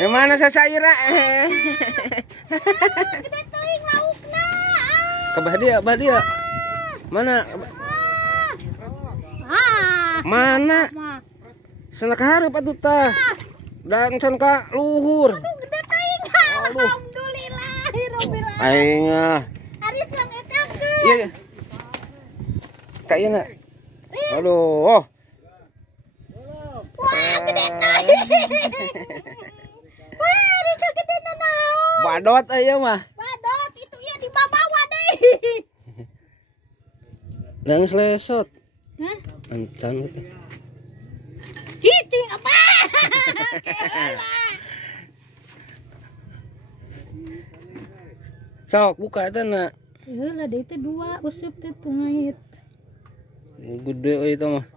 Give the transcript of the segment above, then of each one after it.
Yang mana Sasaira? Gede teuing laukna. Kebah dia. Mana? Mana? Sana ka hareup atuh tah. Dan can ka luhur. Aduh gede teuing. Alhamdulillahirabbil alamin. Aing Aris yang etakeun. iya. Ka ieu na. Aduh. Wah, gede teuing. Wah, ini gede naon. Badot aya mah. Badot itu ya di babawa deui. Nangis lesot. Hah? Ancan gitu. Cicing apa? Sok buka eta na. Heula deui teh 2 useup teh tungait. Gede euy eta mah.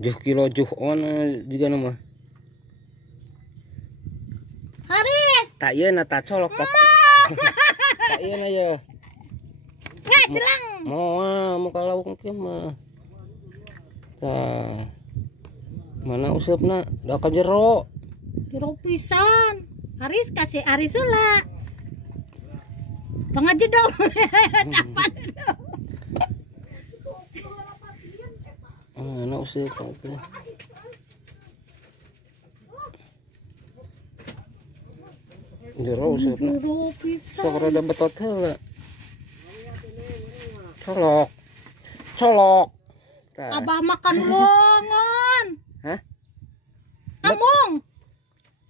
10 kilo on juga nama. Haris. Tak ieu na tak colok tak. Tak ieu na ya. Ngajelang. Mau kalau kieu mah. Tah. Mana usupna? Da ka jero. Jero pisan. Haris kasih Haris heula. Pangajedog. Capan. Mana usup teh. Jero usupna. Jero pisan. Sok rada betot heula. Colok. Tah. Abah makan longon. Hah? Amung.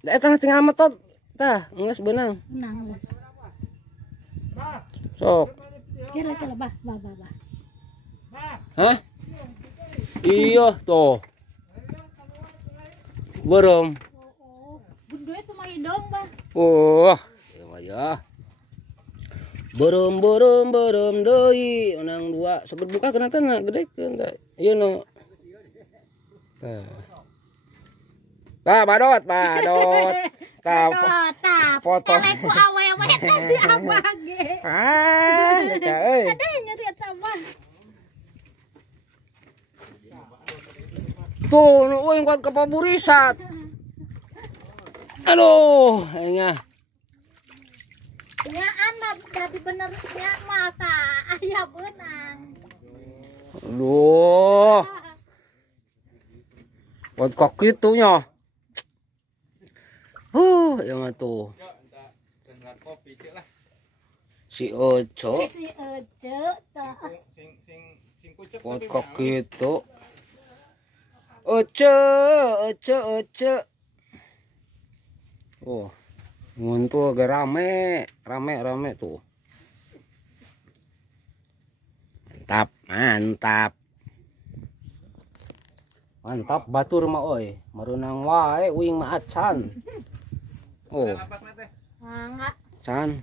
Da eta tinggal metot. Tah, geus beunang. Nangis. Sok. Kira bah. Hah? Iya tuh. Belum. Gede itu mah hidung, Bah. Wah, ya mah ya. Belum deui unang 2. Sebut buka kenapa na gedekeun da. Ieu no. Tah. Tah badot. Tah. Foto. Eleku awewe teh si Abah ge. Deka euy. Ada nyeri eta mah. Tuh, nu euy kuat ka paburisat. Aduh, nya. Ya anak jadi bener nya mata aya beunang. Aduh. Kuat kok kitu nya. Ya mah tuh. Si Oco. Si Ece tah. Kuat kok kitu. Oce. Oh. Nguntul agak rame tuh. Mantap batur mah oi. Marunang wae uing mah acan. Oh. Mangga. Can.